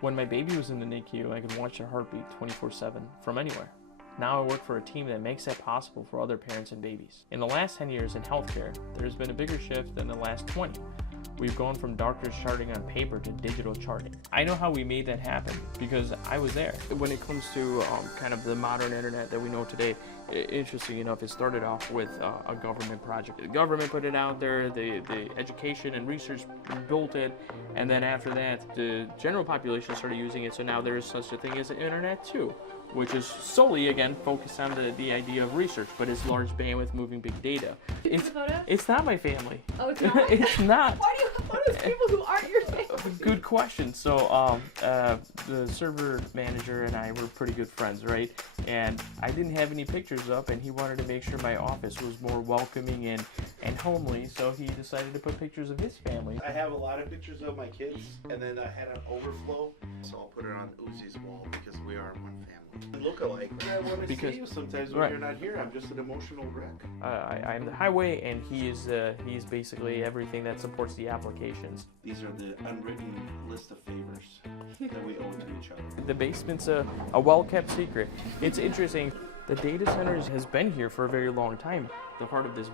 When my baby was in the NICU, I could watch their heartbeat 24/7 from anywhere. Now I work for a team that makes that possible for other parents and babies. In the last 10 years in healthcare, there's been a bigger shift than the last 20. We've gone from doctors charting on paper to digital charting. I know how we made that happen because I was there. When it comes to kind of the modern internet that we know today, interesting enough, it started off with a government project. The government put it out there, the education and research built it, and then after that, the general population started using it, so now there is such a thing as the internet too, which is solely, again, focused on the idea of research, but it's large bandwidth moving big data. It's not my family. Oh, it's not? It's not. Why do you have photos of people who aren't your family? Good question. So the server manager and I were pretty good friends, right? And I didn't have any pictures up, and he wanted to make sure my office was more welcoming and homely, so he decided to put pictures of his family. I have a lot of pictures of my kids, and then I had an overflow, so I'll put it on Uzi's wall because we are one family. Look alike. I want to see you sometimes when you're not here. I'm just an emotional wreck. I'm the highway, and he's basically everything that supports the applications. These are the unwritten list of favors that we owe to each other. The basement's a well-kept secret. It's interesting. The data centers has been here for a very long time. They're part of this,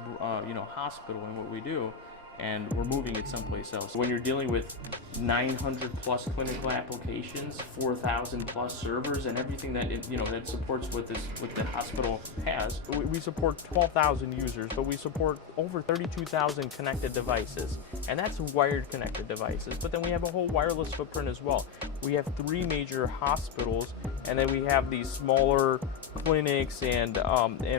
hospital and what we do, and we're moving it someplace else. When you're dealing with 900 plus clinical applications, 4,000 plus servers, and everything that that supports what the hospital has, we support 12,000 users, but we support over 32,000 connected devices, and that's wired connected devices. But then we have a whole wireless footprint as well. We have 3 major hospitals, and then we have these smaller clinics and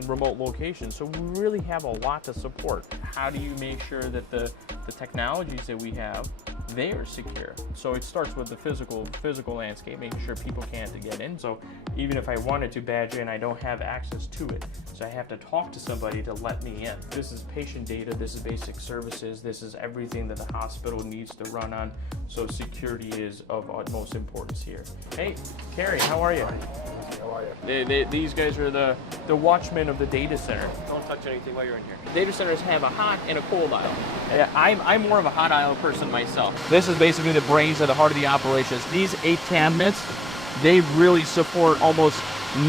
remote locations. So we really have a lot to support. How do you make sure that the technologies that we have, they are secure? So it starts with the physical landscape, making sure people can't get in. So even if I wanted to badge in, I don't have access to it. So I have to talk to somebody to let me in. This is patient data, this is basic services, this is everything that the hospital needs to run on. So security is of utmost importance here. Hey, Carrie, how are you? How are you? These guys are the watchmen of the data center. Don't touch anything while you're in here. Data centers have a hot and a cold aisle. Yeah, I'm more of a hot aisle person myself. This is basically the brains of the heart of the operations. These 8 cabinets, they really support almost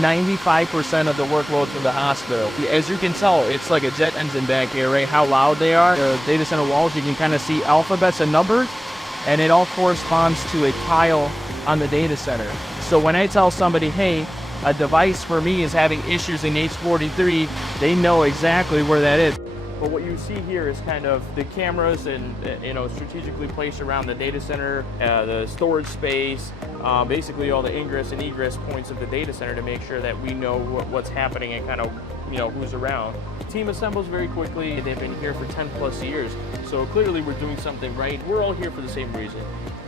95% of the workload for the hospital. As you can tell, it's like a jet engine back here, right? How loud they are. The data center walls, you can kind of see alphabets and numbers, and it all corresponds to a tile on the data center. So when I tell somebody, hey, a device for me is having issues in H43, they know exactly where that is. But what you see here is kind of the cameras and strategically placed around the data center, the storage space, basically all the ingress and egress points of the data center to make sure that we know what's happening and kind of who's around. The team assembles very quickly. They've been here for 10 plus years, so clearly we're doing something right. We're all here for the same reason.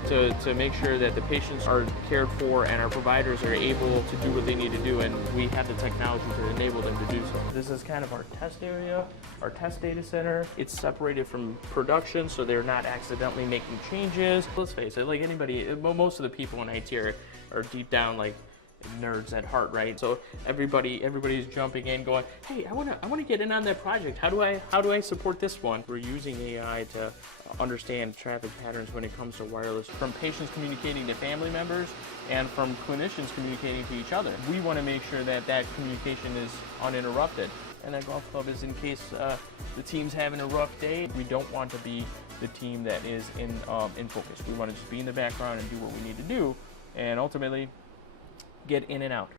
To make sure that the patients are cared for and our providers are able to do what they need to do, and we have the technology to enable them to do so. This is kind of our test area, our test data center. It's separated from production so they're not accidentally making changes. Let's face it, like anybody, most of the people in IT are deep down like nerds at heart, right? So everybody's jumping in going, hey, I want to get in on that project. How do I support this one? We're using AI to understand traffic patterns when it comes to wireless, from patients communicating to family members and from clinicians communicating to each other. We want to make sure that communication is uninterrupted. And that golf club is in case the team's having a rough day. We don't want to be the team that is in focus. We want to just be in the background and do what we need to do, and ultimately get in and out.